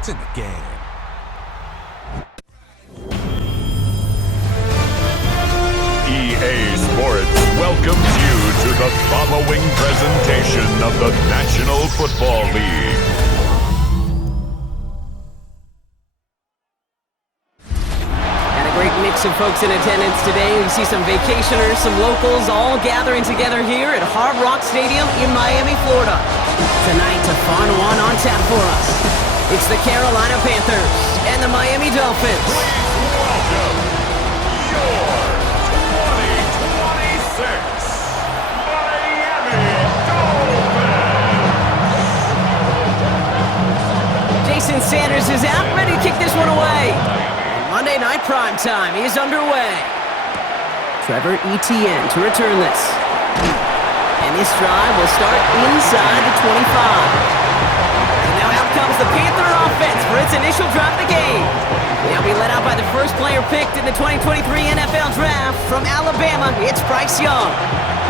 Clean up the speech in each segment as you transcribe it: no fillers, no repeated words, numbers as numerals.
It's in the game. EA Sports welcomes you to the following presentation of the National Football League. Got a great mix of folks in attendance today. We see some vacationers, some locals, all gathering together here at Hard Rock Stadium in Miami, Florida. Tonight, a fun one on tap for us. It's the Carolina Panthers and the Miami Dolphins. Please welcome your 2026 Miami Dolphins. Jason Sanders is out, ready to kick this one away. Monday Night Primetime is underway. Trevor Etienne to return this. And this drive will start inside the 25. And now out comes the Panther offense for its initial drive of the game. They'll be led out by the first player picked in the 2023 NFL Draft from Alabama. It's Bryce Young.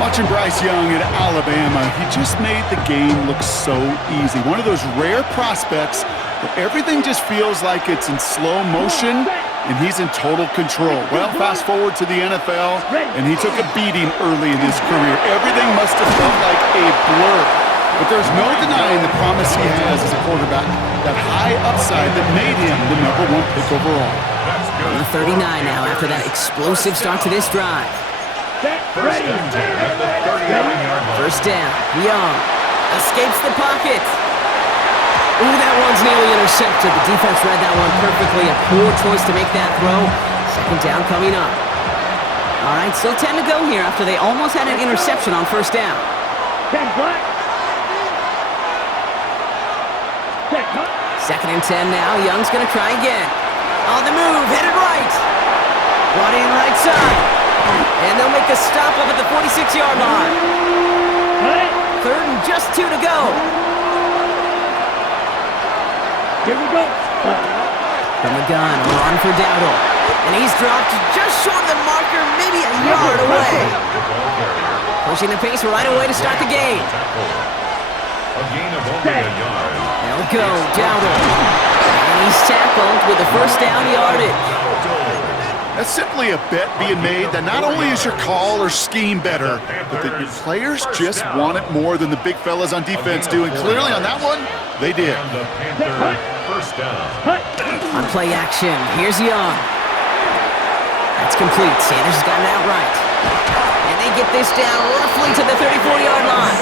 Watching Bryce Young at Alabama, he just made the game look so easy. One of those rare prospects where everything just feels like it's in slow motion and he's in total control. Well, fast forward to the NFL, and he took a beating early in his career. Everything must have felt like a blur. But there's no denying the promise he has as a quarterback, that high upside that made him the #1 pick overall. On the 39 now after that explosive start to this drive. First down, Young escapes the pocket. Ooh, that one's nearly intercepted. The defense read that one perfectly. A poor choice to make that throw. Second down coming up. All right, still 10 to go here after they almost had an interception on first down. Second and 10 now. Young's going to try again. On the move, headed right. Brought in right side. And they'll make a stop up at the 46-yard line. Third and just 2 to go. Here we go. From the gun, on for Dowdle. And he's dropped just short of the marker, maybe a yard away. Pushing the pace right away to start the game. A gain of only a yard. They'll go, Dowdle. And he's tackled with the first down yardage. That's simply a bet being made that not only is your call or scheme better, but that your players just want it more than the big fellas on defense do. And clearly on that one, they did. The Panther first down. On play action, here's Young. That's complete. Sanders has got it out right. And they get this down roughly to the 34-yard line.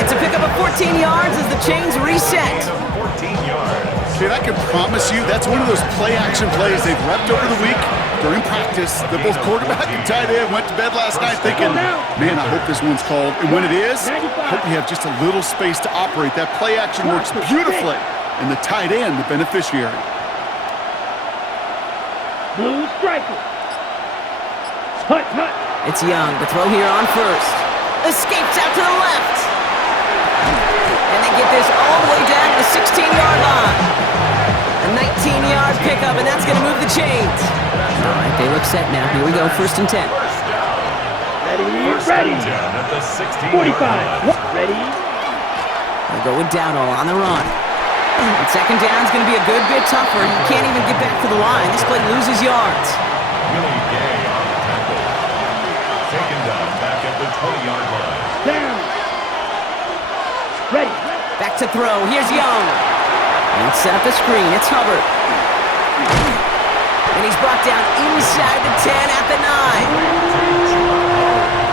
It's a pickup of 14 yards as the chains reset. 14 yards. Kid, I can promise you that's one of those play-action plays they've repped over the week during practice. That both quarterback and tight end went to bed last night thinking, man, I hope this one's called. And when it is, I hope you have just a little space to operate. That play-action works beautifully, and the tight end, the beneficiary. Blue striker. Hut, hut. It's Young, the throw here on first. Escapes out to the left. And they get this all the way down to the 16-yard line. A 19-yard pickup, and that's going to move the chains. All right, they look set now. Here we go, first and 10. Ready. At the 16. 45. Ready. They'll go with Dowdle on the run. And second down is going to be a good bit tougher. He can't even get back to the line. This play loses yards. Willie Gay on the tackle. Taken down back at the 20-yard line. Down. Ready. Back to throw. Here's Young. And set up the screen. It's Hubbard. And he's brought down inside the 10 at the 9.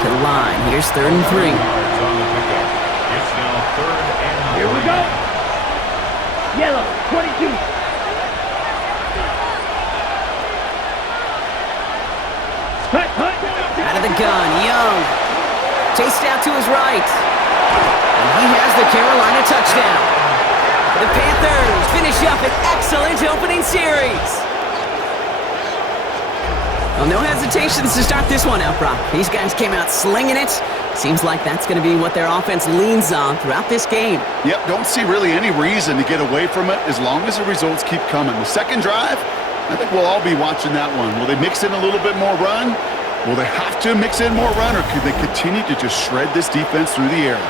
To the line. Here's 3rd and 3. Yards on the pickup. It's now 3rd and 3. Here we go. Yellow. 22. Hut, hut. Out of the gun. Young. Chased out to his right. And he has the Carolina touchdown. The Panthers finish up an excellent opening series. Well, no hesitations to start this one out, Brock. These guys came out slinging it. Seems like that's going to be what their offense leans on throughout this game. Yep, don't see really any reason to get away from it as long as the results keep coming. The second drive, I think we'll all be watching that one. Will they mix in a little bit more run? Will they have to mix in more run, or could they continue to just shred this defense through the air?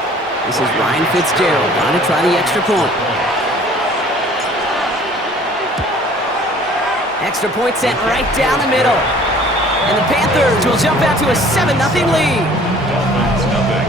This is Ryan Fitzgerald going to try the extra point. extra point sent right down the middle. And the Panthers will jump out to a 7-0 lead. Dolphins nothing.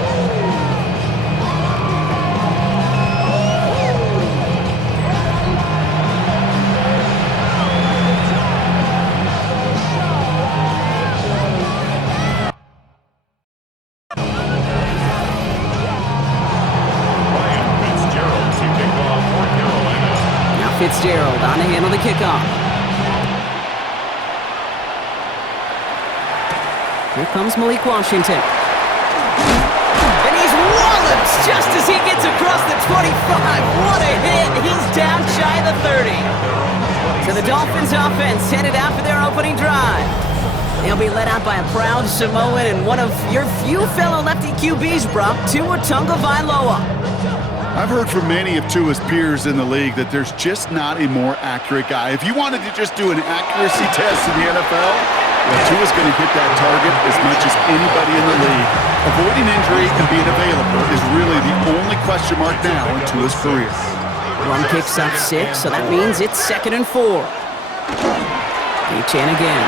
Ryan Fitzgerald to kick off for Carolina. Now Fitzgerald on to handle the kickoff. Here comes Malik Washington. And he's walloped just as he gets across the 25. What a hit! He's down shy of the 30. So the Dolphins offense headed out for their opening drive. They'll be led out by a proud Samoan and one of your few fellow lefty QBs, Brock, Tua Tagovailoa. I've heard from many of Tua's peers in the league that there's just not a more accurate guy. If you wanted to just do an accuracy test in the NFL, well, Tua's going to hit that target as much as anybody in the league. Avoiding injury and being available is really the only question mark now in Tua's career. One picks up 6, so that means it's 2nd and 4. Etienne again.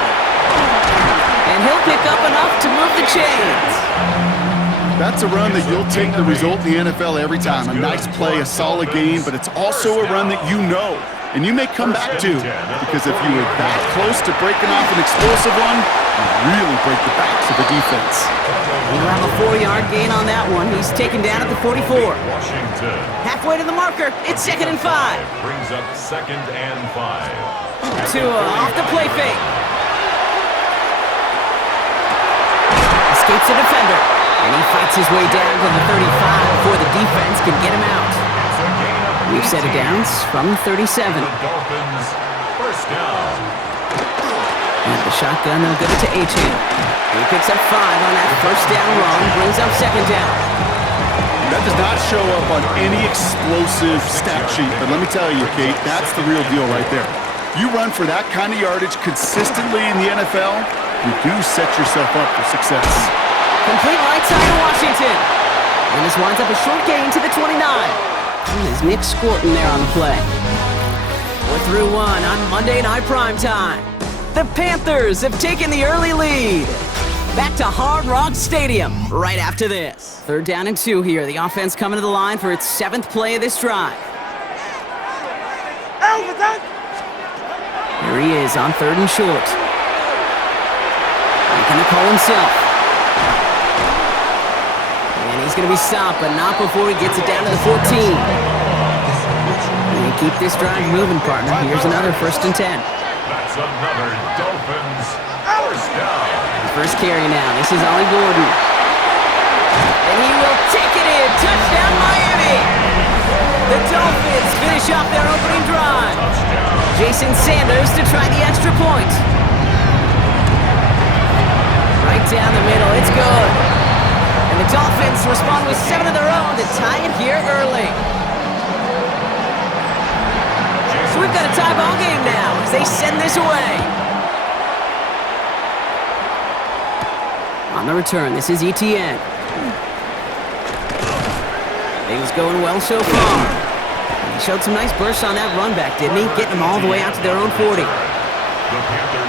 And he'll pick up enough to move the chains. That's a run that you'll take the result in the NFL every time. A nice play, a solid game, but it's also a run that you know and you may come back to, because if you were that close to breaking off an explosive one, you really break the backs of the defense. We'll have a 4-yard gain on that one. He's taken down at the 44. Washington. Halfway to the marker. It's 2nd and 5. Brings up 2nd and 5. Tua off the play fake. Escapes the defender. And he fights his way down to the 35 before the defense can get him out. We've set it down from 37. The Dolphins, first down. And the shotgun, they'll give it to Etienne. He picks up 5 on that first down run, brings up 2nd down. That does not show up on any explosive stat sheet, but let me tell you, Kate, that's the real deal right there. You run for that kind of yardage consistently in the NFL, you do set yourself up for success. Complete right side of Washington. And this winds up a short gain to the 29. There's Nick Scorton there on the play. 4-1 on Monday Night Primetime. The Panthers have taken the early lead. Back to Hard Rock Stadium right after this. 3rd down and 2 here. The offense coming to the line for its 7th play of this drive. Here he is on 3rd and short. Making the call himself. He's going to be stopped, but not before he gets it down to the 14. And keep this drive moving, partner. Here's another 1st and 10. That's another Dolphins first down. First carry now. This is Ollie Gordon. And he will take it in. Touchdown, Miami. The Dolphins finish off their opening drive. Jason Sanders to try the extra point. Right down the middle. It's good. And the Dolphins respond with 7 of their own to tie it here early. So we've got a tie ball game now as they send this away. On the return, this is Etienne. Things going well so far. And he showed some nice bursts on that run back, didn't he? Getting them all the way out to their own 40.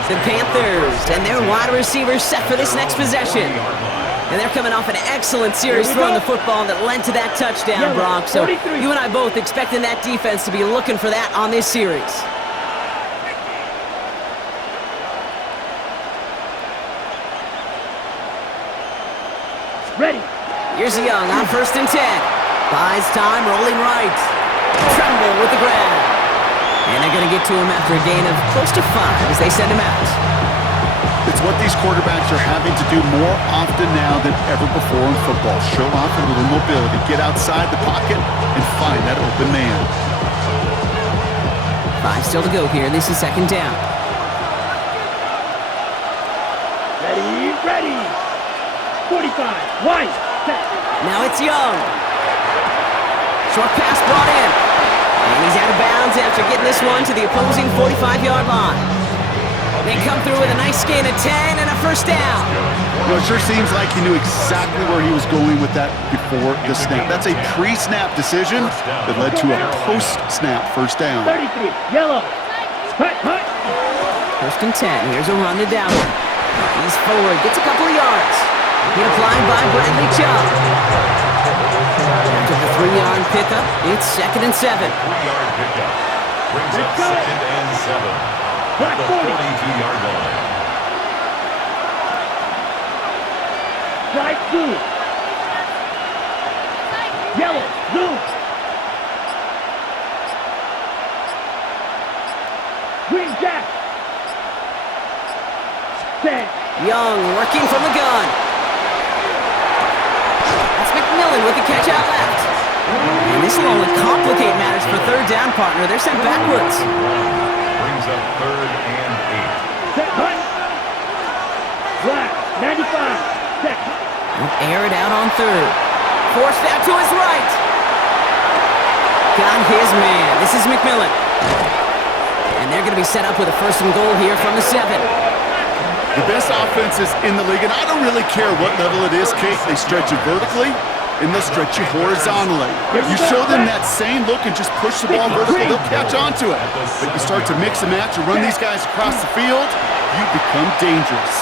The Panthers and their wide receivers set for this next possession. And they're coming off an excellent series throwing the football that led to that touchdown, Brock. So you and I both expecting that defense to be looking for that on this series. Ready. Here's Young on 1st and 10. Buys time, rolling right. Tremble with the grab. And they're going to get to him after a gain of close to 5 as they send him out. It's what these quarterbacks are having to do more often now than ever before in football. Show off a little mobility, get outside the pocket, and find that open man. 5 still to go here. This is 2nd down. Ready. 45. White. Set. Now it's Young. Short pass brought in. And he's out of bounds after getting this one to the opposing 45-yard line. They come through with a nice gain of 10 and a 1st down. Well, it sure seems like he knew exactly where he was going with that before the snap. That's a pre-snap decision that led to a post-snap 1st down. 33. Yellow. Hut. First and 10. Here's a run to Dowdle. He's forward, gets a couple of yards. Hit applied by Bradley Chubb. After the 3-yard pickup, it's 2nd and 7. 3-yard pickup. Brings up 2nd and 7. At the 42-yard line. Strike 2. Yellow, blue. Green jack. Set. Young working from the gun. That's McMillan with the catch out left. And this will only complicate matters for third down, partner. They're sent backwards. Brings up 3rd and 8. Set hunt. Black, 95. Set. Air it out on third. Forced out to his right. Got his man. This is McMillan. And they're going to be set up with a 1st and goal here from the 7. The best offenses in the league, and I don't really care what level it is, Kate. They stretch it vertically, and they'll stretch you horizontally. You show them that same look and just push the ball vertically, they'll catch onto it. But you start to mix and match and run these guys across the field, you become dangerous.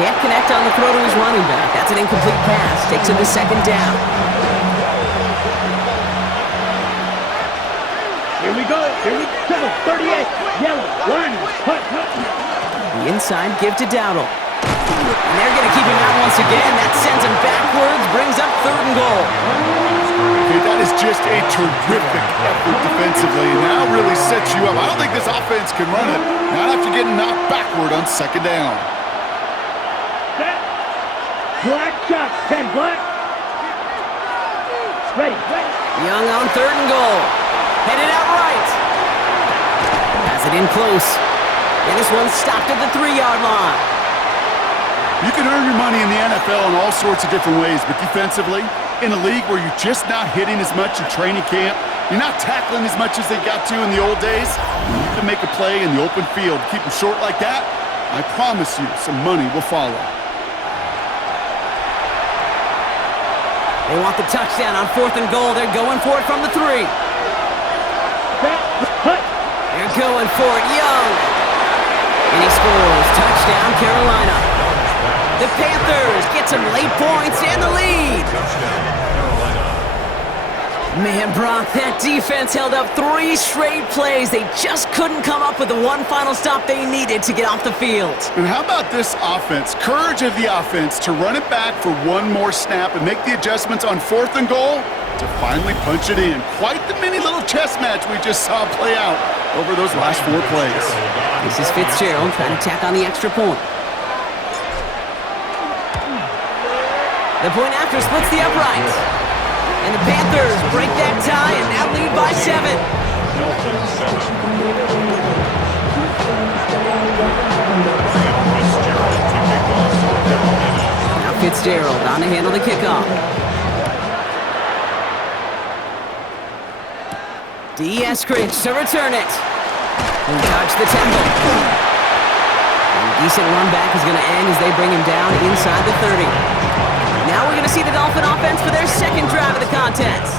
Can't connect on the throw to his running back. That's an incomplete pass. Takes him to 2nd down. Here we go. Here we go. 38. Yellow. Line. Hut. The inside give to Dowdle. And they're going to keep him out once again. That sends him backwards, brings up 3rd and goal. Okay, that is just a terrific effort defensively, and now really sets you up. I don't think this offense can run it, not after getting knocked backward on 2nd down. Set. Black shot. 10 black. Ready. Young on 3rd and goal. Headed out right. Has it in close. And this one's stopped at the 3-yard line. You can earn your money in the NFL in all sorts of different ways, but defensively, in a league where you're just not hitting as much in training camp, you're not tackling as much as they got to in the old days, you can make a play in the open field. Keep them short like that, I promise you some money will follow. They want the touchdown on 4th and goal. They're going for it from the 3. They're going for it. Young. And he scores. Touchdown, Carolina. The Panthers get some late points and the lead. Man, Brock, that defense held up 3 straight plays. They just couldn't come up with the one final stop they needed to get off the field. And how about this offense? Courage of the offense to run it back for one more snap and make the adjustments on 4th and goal to finally punch it in. Quite the mini little chess match we just saw play out over those last 4 plays. This is Fitzgerald trying to tack on the extra point. The point after splits the uprights. And the Panthers break that tie and now lead by 7. Now Fitzgerald on to handle the kickoff. D. Eskridge to return it. And touch the temple. And a decent run back is going to end as they bring him down inside the 30. Now we're going to see the Dolphin offense for their 2nd drive of the contest.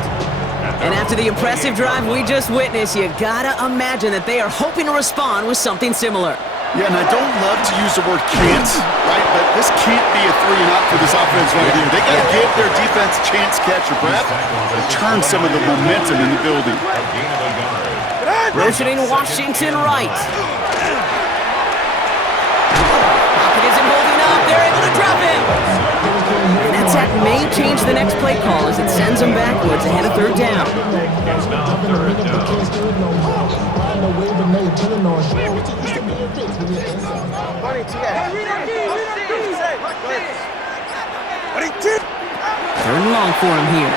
And after the impressive drive we just witnessed, you gotta imagine that they are hoping to respond with something similar. Yeah, and I don't love to use the word can't, right? But this can't be a 3 and out for this offense right here. They got to give their defense a chance to catch your breath and turn some of the momentum in the building. Rotating Washington right. Pocket isn't holding up. They're able to drop him. And that sack may change the next play call as it sends them backwards ahead of 3rd down. It's now 3rd down. Third and long for him here.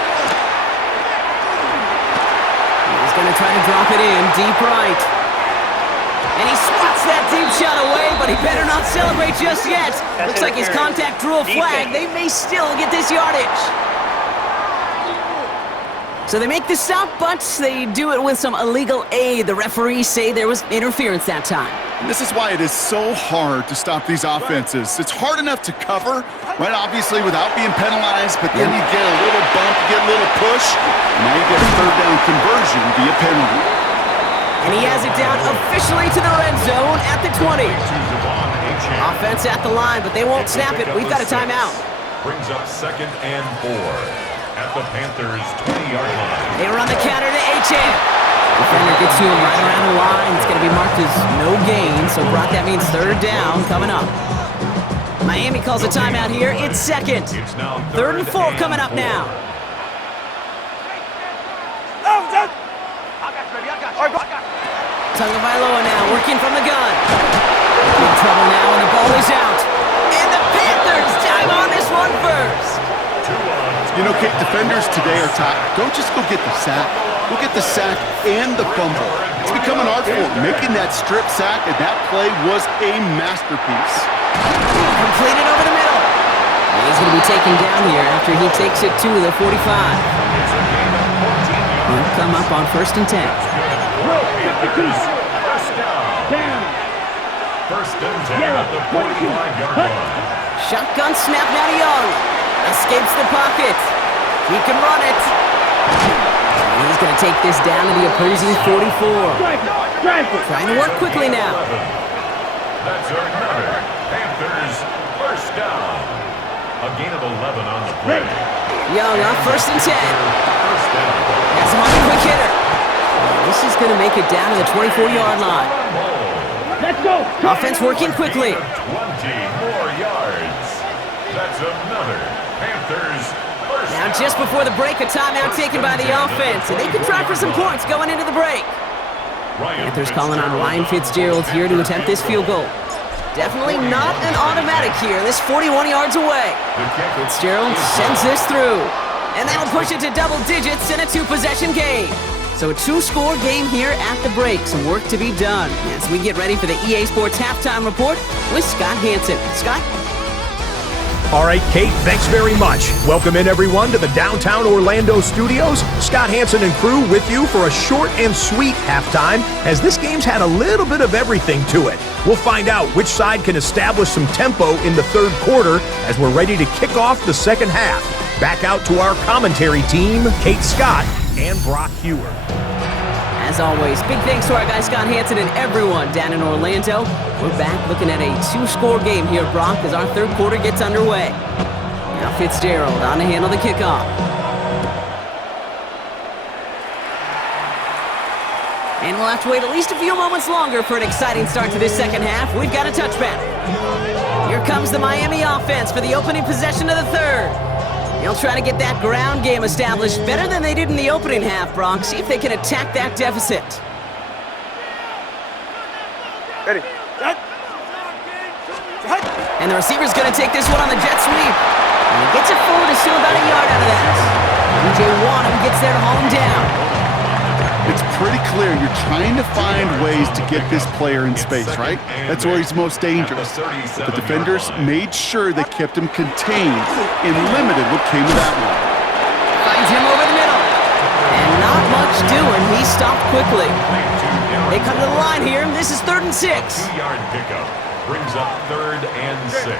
He's going to try to drop it in deep right. And he swats that deep shot away, but he better not celebrate just yet. Looks like his contact drew a flag. They may still get this yardage. So they make the stop, but they do it with some illegal aid. The referees say there was interference that time. And this is why it is so hard to stop these offenses. It's hard enough to cover, right, obviously, without being penalized, but then you get a little bump, you get a little push, and now you get a 3rd down conversion via penalty. And he has it down officially to the red zone at the 20. Offense at the line, but they won't snap it. We've got a timeout. Brings up 2nd and 4 at the Panthers' 20-yard line. They run the counter to Achane. Defender gets to him right around the line. It's going to be marked as no gain. So, Brock, that means 3rd down coming up. Miami calls a timeout here. It's 2nd. It's now 3rd and 4 coming up now. Tagovailoa now working from the gun. In trouble now, and the ball is out. And the Panthers dive on this one first. You know, Kate, defenders today are taught, don't just go get the sack. Go get the sack and the fumble. It's become an art form. Making that strip sack, and that play was a masterpiece. Completed over the middle. And he's going to be taken down here after he takes it to the 45. He'll come up on 1st and 10. First down. 1st and 10 at the 45-yard line. Shotgun snap now to Young. Escapes the pocket. He can run it. And he's going to take this down to the opposing 44. Trying to work quickly now. That's another Panthers first down. A gain of 11 on the play. Young on 1st and 10. First down. Has him on the quick hitter. This is going to make it down to the 24-yard line. Let's go. Offense working quickly. 20 more yards. That's another Panthers first Now down. just before the break, a timeout taken by the offense, and they can try for some points going into the break. Panthers calling on Ryan Fitzgerald here to attempt this field goal. Definitely not an automatic here. This 41 yards away. Fitzgerald sends this through. And that'll push it to double digits in a 2-possession game. So a 2-score game here at the break. Some work to be done as we get ready for the EA Sports Halftime Report with Scott Hanson. Scott? All right, Kate, thanks very much. Welcome in, everyone, to the downtown Orlando studios. Scott Hanson and crew with you for a short and sweet halftime, as this game's had a little bit of everything to it. We'll find out which side can establish some tempo in the 3rd quarter as we're ready to kick off the 2nd half. Back out to our commentary team, Kate Scott and Brock Hewer. As always, big thanks to our guy Scott Hanson and everyone down in Orlando. We're back looking at a 2-score game here, Brock, as our 3rd quarter gets underway. Now Fitzgerald on to handle the kickoff. And we'll have to wait at least a few moments longer for an exciting start to this 2nd half. We've got a touchback. Here comes the Miami offense for the opening possession of the 3rd. They'll try to get that ground game established better than they did in the opening half, Brock. See if they can attack that deficit. Ready. And the receiver's going to take this one on the jet sweep. And he gets it forward to still about a yard out of that. DJ Wanham gets there to haul him down. It's pretty clear you're trying to find ways to get this player in space, right? That's where he's most dangerous. But the defenders made sure they kept him contained and limited what came of that one. Finds him over the middle. And not much doing. He stopped quickly. They come to the line here. This is 3rd and 6. 2-yard pickup brings up 3rd and 6.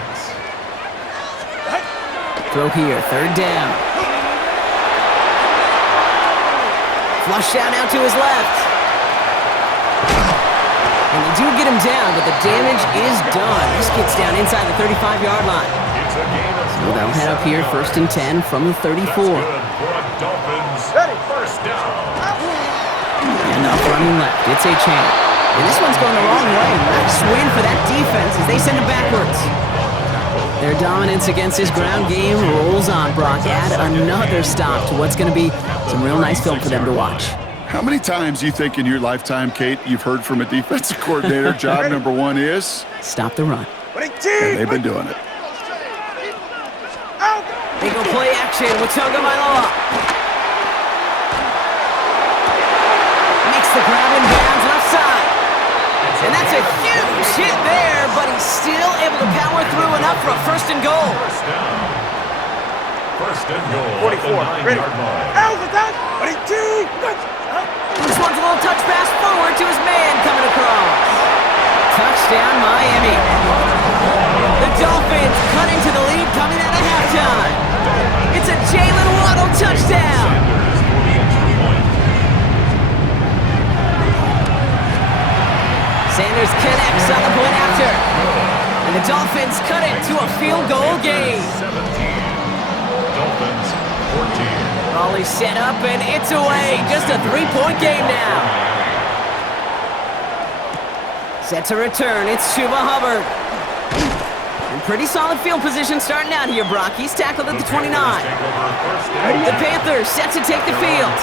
Throw here, 3rd down. Flush down out to his left. And they do get him down, but the damage is done. This gets down inside the 35-yard line. It's a gain of So they'll head up here 1st and 10 from the 34. good for a Dolphins first down. And up running left, it's Achane. And this one's going the wrong way. Nice win for that defense as they send him backwards. Their dominance against this ground game rolls on, Brock. Add another stop to what's going to be some real nice film for them to watch. How many times do you think in your lifetime, Kate, you've heard from a defensive coordinator, job number 1 is? Stop the run. And they've been doing it. They go play action with Tagovailoa. Makes the grab in bounds and offside. And that's a huge hit there, but he's still able to power through enough for a 1st and goal. First down. 1st and goal. 44. At the 9-yard line. This one's a little touch pass forward to his man coming across. Touchdown, Miami. The Dolphins cutting to the lead coming out of halftime. It's a Jalen Waddle touchdown. Sanders connects on the point after. And the Dolphins cut it to a field goal game. 17. Dolphins 14. Raleigh set up, and it's away. Just a 3-point game now. Set to return, it's Chuba Hubbard. And pretty solid field position starting out here, Brock. He's tackled at the 29. The Panthers set to take the field.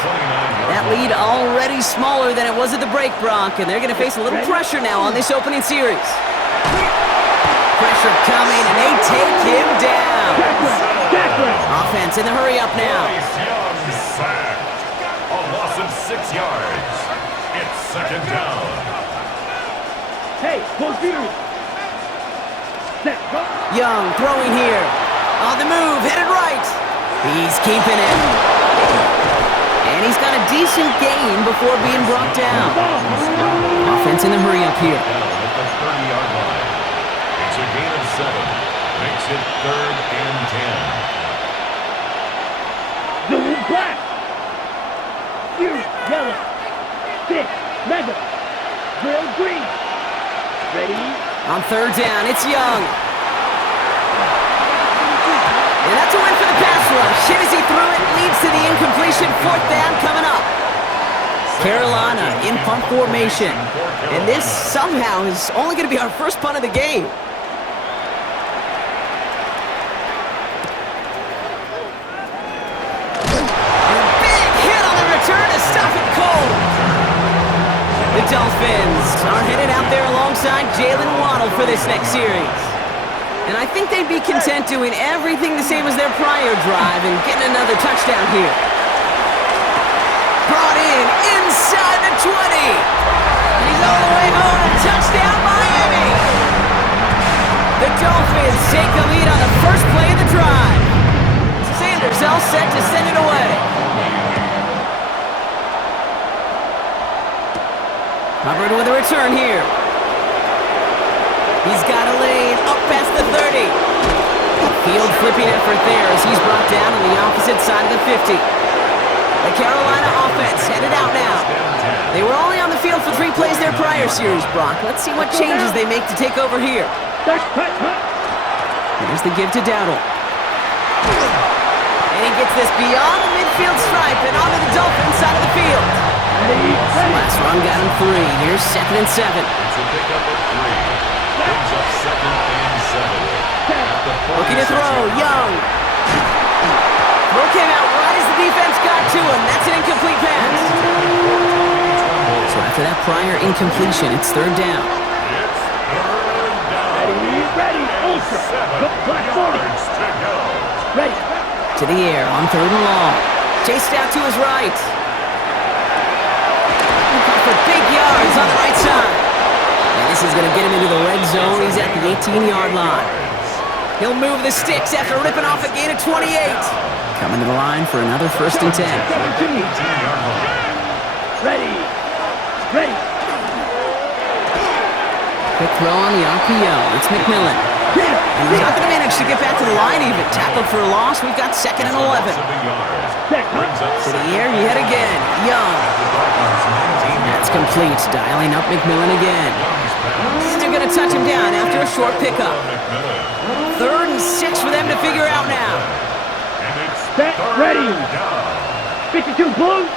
That lead already smaller than it was at the break, Brock, and they're going to face a little pressure now on this opening series. Pressure coming, and they take him down. Offense in the hurry up now. Young sacked. A loss of 6 yards. It's second down. Hey, close view. Set, go. Young throwing here. On the move, headed right. He's keeping it. And he's got a decent gain before being brought down. Offense in the hurry up here. At the 30-yard line. It's a gain of 7. Makes it 3rd and 10. Zoom black. Huge yellow. 6 mega. Grill green. Ready? On third down, it's Young. And that's a win for the pass rush. Hit as he threw it, leads to the incompletion. 4th down coming up. Carolina in punt formation. And this somehow is only going to be our first punt of the game. And a big hit on the return to stop it cold. The Dolphins are headed out there alongside Jalen Waddle for this next series. And I think they'd be content doing everything the same as their prior drive and getting another touchdown here. Brought in inside the 20. He's all the way home. Touchdown, Miami. The Dolphins take the lead on the first play of the drive. Sanders all set to send it away. Hubbard with a return here. He's got a lane up past the 30. Field flipping effort there as he's brought down on the opposite side of the 50. The Carolina offense headed out now. They were only on the field for 3 plays their prior series, Brock. Let's see what changes they make to take over here. Here's the give to Dowdle. And he gets this beyond the midfield stripe and onto the Dolphins side of the field. Last run got him 3. Here's 2nd and 7. It's a pickup of 3. Brings up 2nd and 7. Looking to throw, Young. Throw came out right as the defense got to him. That's an incomplete pass. So after that prior incompletion, it's 3rd down. Ready, ultra. Black 40. Ready. To the air on 3rd and long. Chased out to his right. For big yards on the right side. And this is going to get him into the red zone. He's at the 18-yard line. He'll move the sticks after ripping off a gain of 28. Coming to the line for another 1st and 10. Ready. Ready. Quick throw on the RPO. It's McMillan. And he's not going to manage to get back to the line even. Tackled for a loss. We've got 2nd and 11. To the air yet again. Young. That's complete. Dialing up McMillan again. And they're going to touch him down after a short pickup. 3rd and 6 for them to figure out now. Set, ready. 52 blue.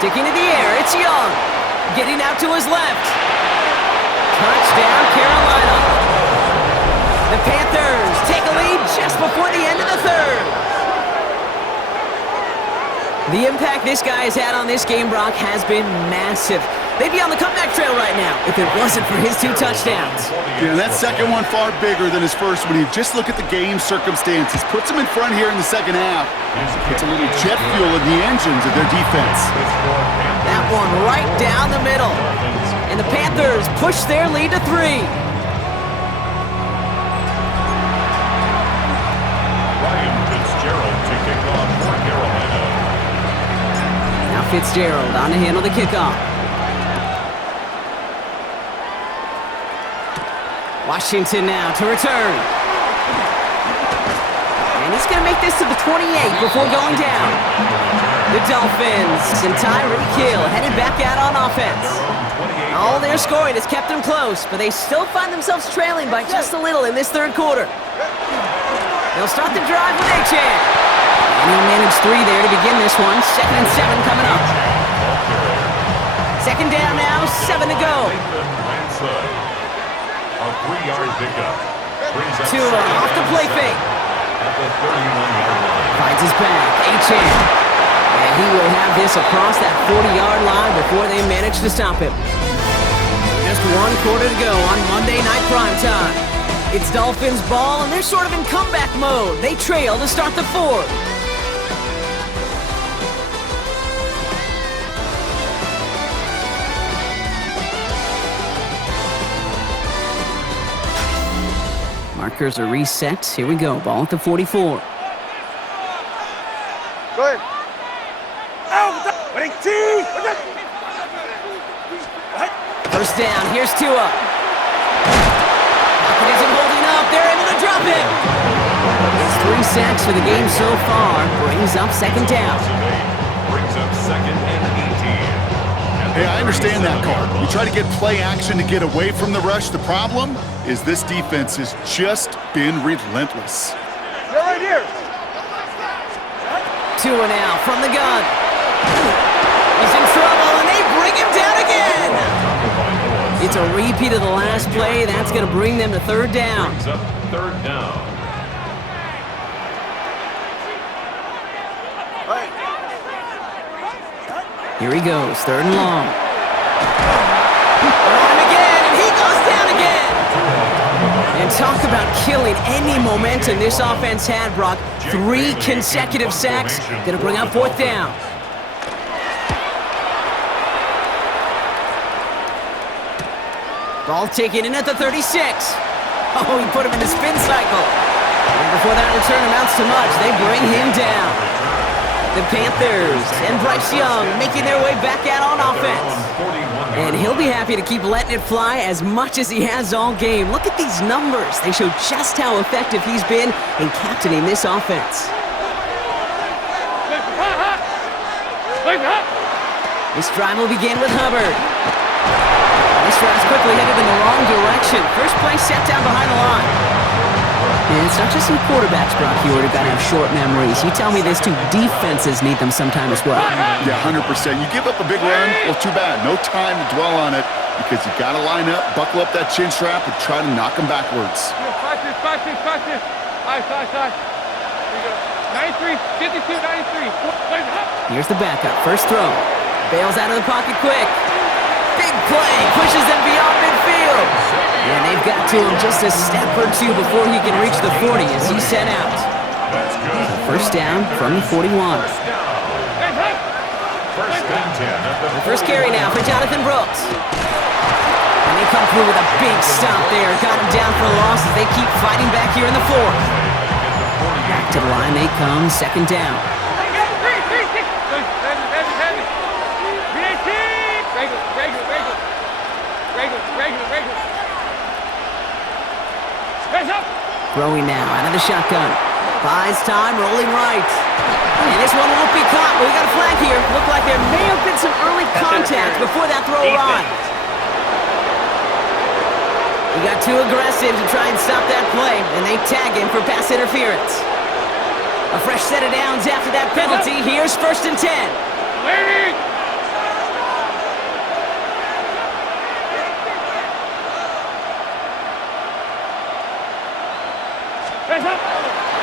Sticking to the air, it's Young. Getting out to his left. Touchdown, Carolina. The Panthers take a lead just before the end of the 3rd. The impact this guy has had on this game, Brock, has been massive. They'd be on the comeback trail right now if it wasn't for his 2 touchdowns. Yeah, that second one far bigger than his first one. You just look at the game circumstances. Puts him in front here in the second half. Puts a little jet fuel in the engines of their defense. That one right down the middle. And the Panthers push their lead to 3. Ryan Fitzgerald to kick off for Carolina. Now Fitzgerald on to handle the kickoff. Washington now to return. And he's going to make this to the 28 before going down. The Dolphins and Tyreek Hill headed back out on offense. All their scoring has kept them close, but they still find themselves trailing by just a little in this third quarter. They'll start the drive with Achane. And he'll manage 3 there to begin this one. 2nd and 7 coming up. Second down now, 7 to go. A 3-yard pickup. Tua off the play fake. At the 31-yard line. Finds his back, Achane. And he will have this across that 40-yard line before they manage to stop him. Just 1 quarter to go on Monday Night Primetime. It's Dolphins ball, and they're sort of in comeback mode. They trail to start the 4th. Markers are reset. Here we go. Ball at the 44. Go ahead. First down. Here's Tua. Pocket isn't holding up. They're able to drop him. It's 3 sacks for the game so far. Brings up second down. Brings up 2nd and 18. Hey, I understand that call. You try to get play action to get away from the rush. The problem is this defense has just been relentless. You're right here. Tua now from the gun. He's in trouble, and they bring him down again. It's a repeat of the last play. That's going to bring them to third down. Brings up 3rd down. Here he goes, 3rd and long. On him again, and he goes down again. And talk about killing any momentum this offense had, Brock. 3 consecutive sacks. Going to bring up 4th down. Ball taken in at the 36. Oh, he put him in the spin cycle. And before that return amounts to much, they bring him down. The Panthers and Bryce Young making their way back out on offense. And he'll be happy to keep letting it fly as much as he has all game. Look at these numbers. They show just how effective he's been in captaining this offense. This drive will begin with Hubbard. This drive's quickly headed in the wrong direction. First play set down behind the line. And it's not just some quarterbacks, Brock Huard, who've got to have short memories. You tell me this too, defenses need them sometime as well. Yeah, 100%. You give up a big run, well, too bad. No time to dwell on it because you got to line up, buckle up that chin strap, and try to knock them backwards. Practice. All right. Here you go. 93, 52, 93. Here's the backup. First throw. Bails out of the pocket quick. Big play. Pushes them beyond midfield. And they've got to him just a step or 2 before he can reach the 40 as he's sent out. First down from the 41. The first carry now for Jonathan Brooks. And they come through with a big stop there. Got him down for a loss as they keep fighting back here in the 4th. Back to the line they come. Second down. Throwing now out of the shotgun. Buys time, rolling right. And this one won't be caught, but we got a flag here. Looked like there may have been some early contact before that throw arrived. He got too aggressive to try and stop that play, and they tag him for pass interference. A fresh set of downs after that penalty. Here's 1st and 10. Ladies!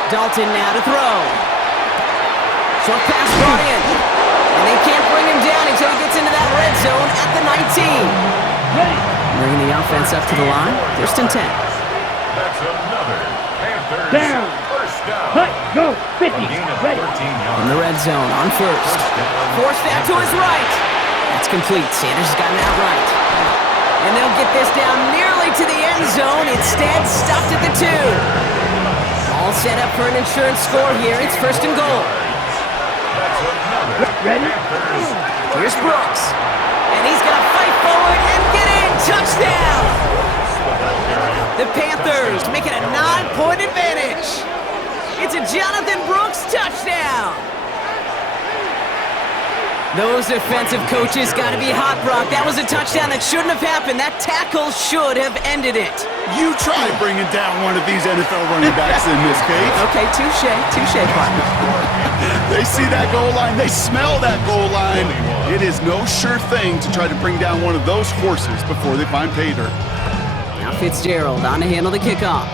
Dalton now to throw. Short pass brought in. And they can't bring him down until he gets into that red zone at the 19. Bringing the offense up to the line. 1st and 10. That's another Panthers Down. first down. Cut, go, 50, A gain of ready. 13 In yards. the red zone on first. Forced out to his right. That's complete. Sanders has gotten out right. And they'll get this down nearly to the end zone. Instead, stopped at the 2. All set up for an insurance score here. It's 1st and goal. That's another Ready? Panthers Here's Brooks. And he's going to fight forward and get in. Touchdown! The Panthers make it a 9-point advantage. It's a Jonathan Brooks touchdown. Those defensive coaches got to be hot, Brock. That was a touchdown that shouldn't have happened. That tackle should have ended it. You try bringing down one of these NFL running backs in this case. Okay, touche, partner. They see that goal line. They smell that goal line. It is no sure thing to try to bring down one of those horses before they find pay dirt. Now Fitzgerald on to handle the kickoff.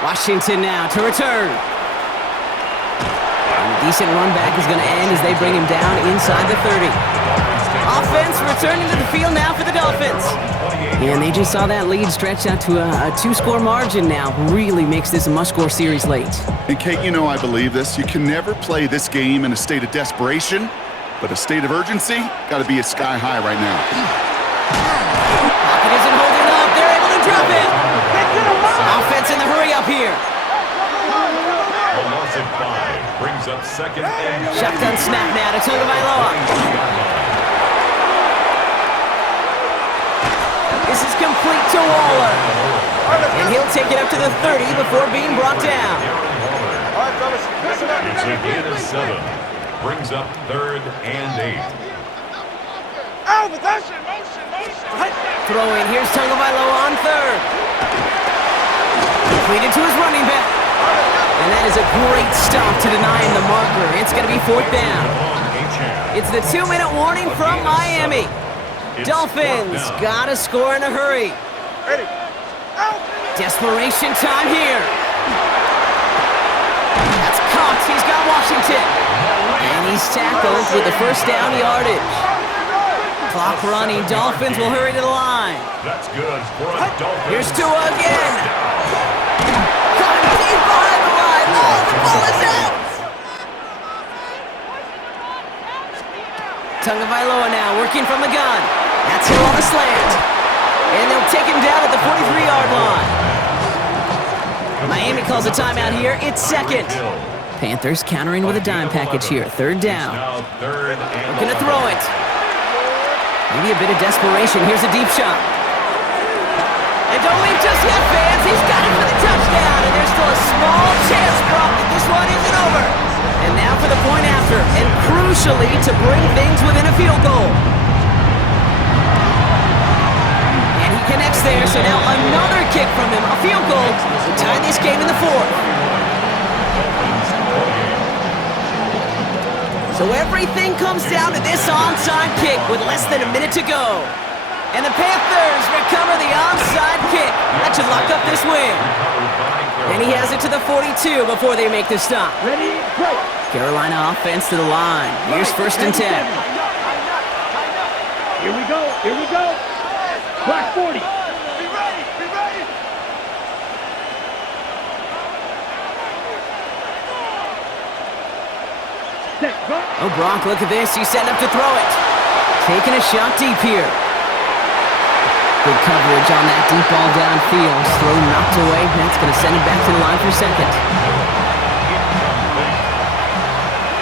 Washington now to return. And a decent run back is going to end as they bring him down inside the 30. Offense returning to the field now for the Dolphins. And they just saw that lead stretch out to a 2-score margin now. Really makes this a must-score series late. And Kate, you know I believe this. You can never play this game in a state of desperation, but a state of urgency got to be a sky high right now. Pocket isn't holding up. They're able to drop it. Offense in the hurry up here. A loss of 5 brings up second and Shotgun snap now to Tagovailoa. This is complete to Waller. And he'll take it up to the 30 before being brought down. It's a gain of 7. Brings up third and 8. Throwing, here's Tagovailoa on third. Completed to his running back. And that is a great stop to deny him the marker. It's going to be 4th down. It's the 2-minute warning from Miami. Dolphins got to score in a hurry. Desperation time here. That's Cox. He's got Washington. And he's tackled with the first down yardage. Clock running. Dolphins will hurry to the line. That's good for a Dolphins. Here's Tua again. Got him deep behind the line. Oh, the ball is out. Tagovailoa now working from the gun. That's Hill on the slant. And they'll take him down at the 43-yard line. Miami calls a timeout here. It's second. Panthers countering with a dime package here. 3rd down. Looking to throw it. Maybe a bit of desperation. Here's a deep shot. And don't leave just yet, fans. He's got it for the touchdown. And there's still a small chance, Brock, that this one isn't over. And now for the point after. And crucially, to bring things within a field goal. And he connects there. So now another kick from him. A field goal to tie this game in the 4th. So everything comes down to this onside kick with less than a minute to go. And the Panthers recover the onside kick. That should lock up this win. And he has it to the 42 before they make the stop. Ready, break. Carolina offense to the line. Here's 1st and 10. Here we go. Black 40. Oh, Brock, look at this. He's setting up to throw it. Taking a shot deep here. Good coverage on that deep ball downfield. Throw knocked away. That's going to send him back to the line for second.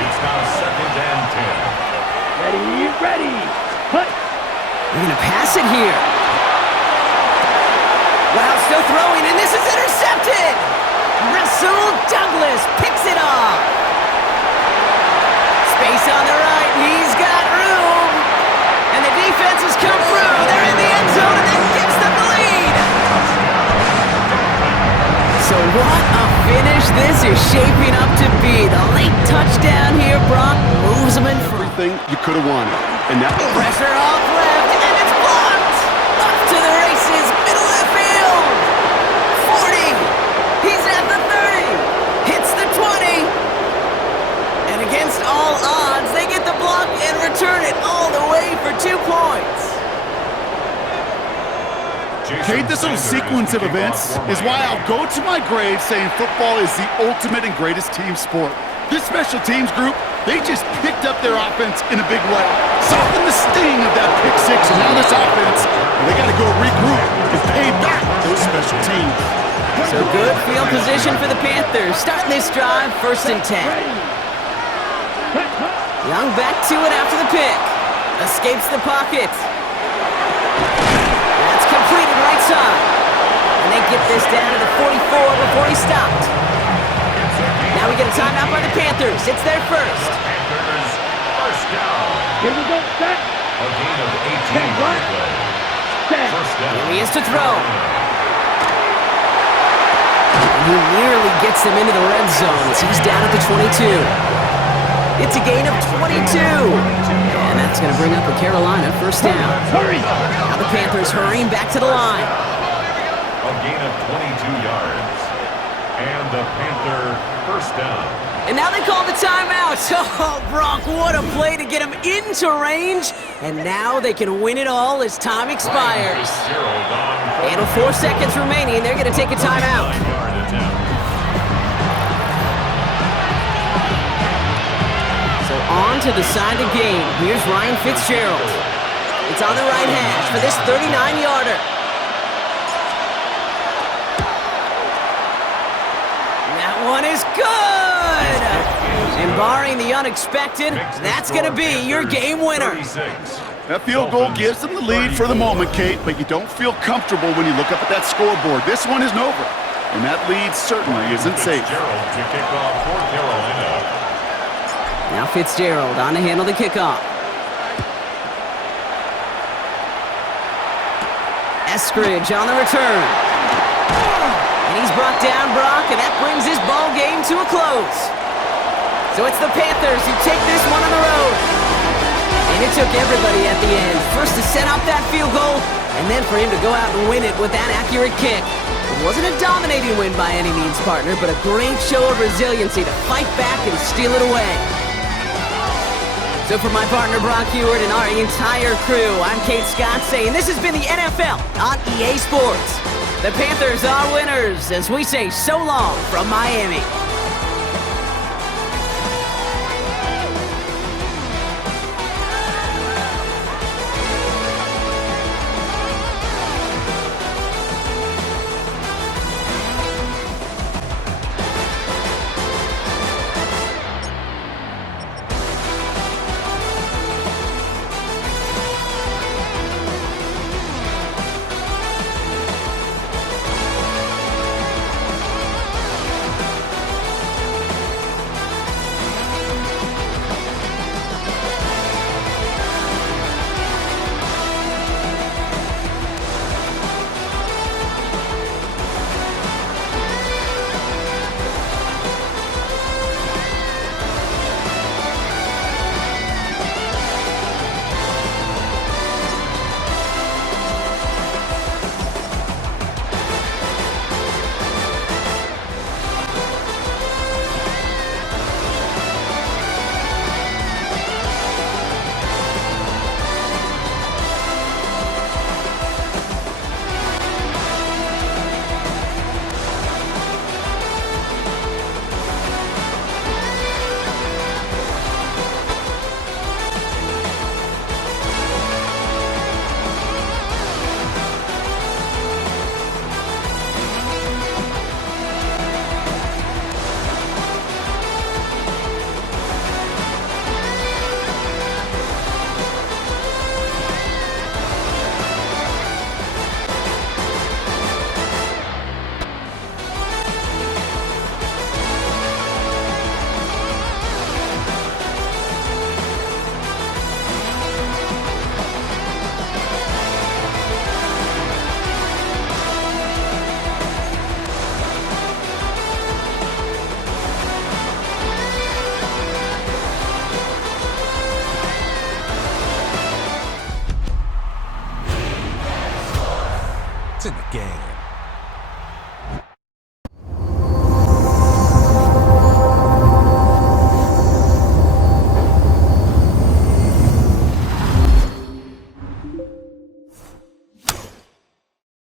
It's now 2nd and 10. Ready. Hut. They're going to pass it here. Wow, still throwing, and this is intercepted. Rasul Douglas picks it off. Space on the right. He's got room. And the defense has come through. They're in the end zone, and that gives them the lead. So what a finish this is shaping up to be. The late touchdown here, Brock, moves them in front. Everything you could have won. And that Pressure off left, and it's blocked. Up to the races, middle of the field. 40. He's at the 30. Hits the 20. And against all odds, they get the block and return it all the way for 2 points. Kate, this little sequence of events is why I'll go to my grave saying football is the ultimate and greatest team sport. This special teams group, they just picked up their offense in a big way. Softened the sting of that pick 6, and now this offense, they got to go regroup and pay back those special teams. So good field position for the Panthers. Starting this drive, 1st and 10. Young back to it after the pick. Escapes the pocket. right side. And they get this down to the 44 before he stopped. Now we get a timeout by the Panthers. It's their first. Panthers, first down. Here we go, set. A gain of 18 Set, on right. the play. Set. First down. Here he is to throw. And he nearly gets them into the red zone as he's down at the 22. It's a gain of 22. And that's going to bring up a Carolina first down. Hurry. Now the Panthers hurrying back to the line. A gain of 22 yards. And the Panther first down. And now they call the timeout. Oh, Brock, what a play to get him into range. And now they can win it all as time expires. Fitzgerald on And with 4 seconds remaining, they're going to take a timeout. 9-yard attempt. So on to decide the game. Here's Ryan Fitzgerald. It's on the right hash for this 39-yarder. That one is good! And barring the unexpected, that's going to be your game winner. 36. That field goal gives them the lead for the moment, Kate, but you don't feel comfortable when you look up at that scoreboard. This one isn't over, and that lead certainly isn't safe. Fitzgerald to kick off for Carolina. Now Fitzgerald on to handle the kickoff. Eskridge on the return. And he's brought down, Brock, and that brings this ball game to a close. So it's the Panthers who take this one on the road. And it took everybody at the end. First to set up that field goal, and then for him to go out and win it with that accurate kick. It wasn't a dominating win by any means, partner, but a great show of resiliency to fight back and steal it away. So for my partner Brock Huard and our entire crew, I'm Kate Scott saying this has been the NFL on EA Sports. The Panthers are winners as we say so long from Miami.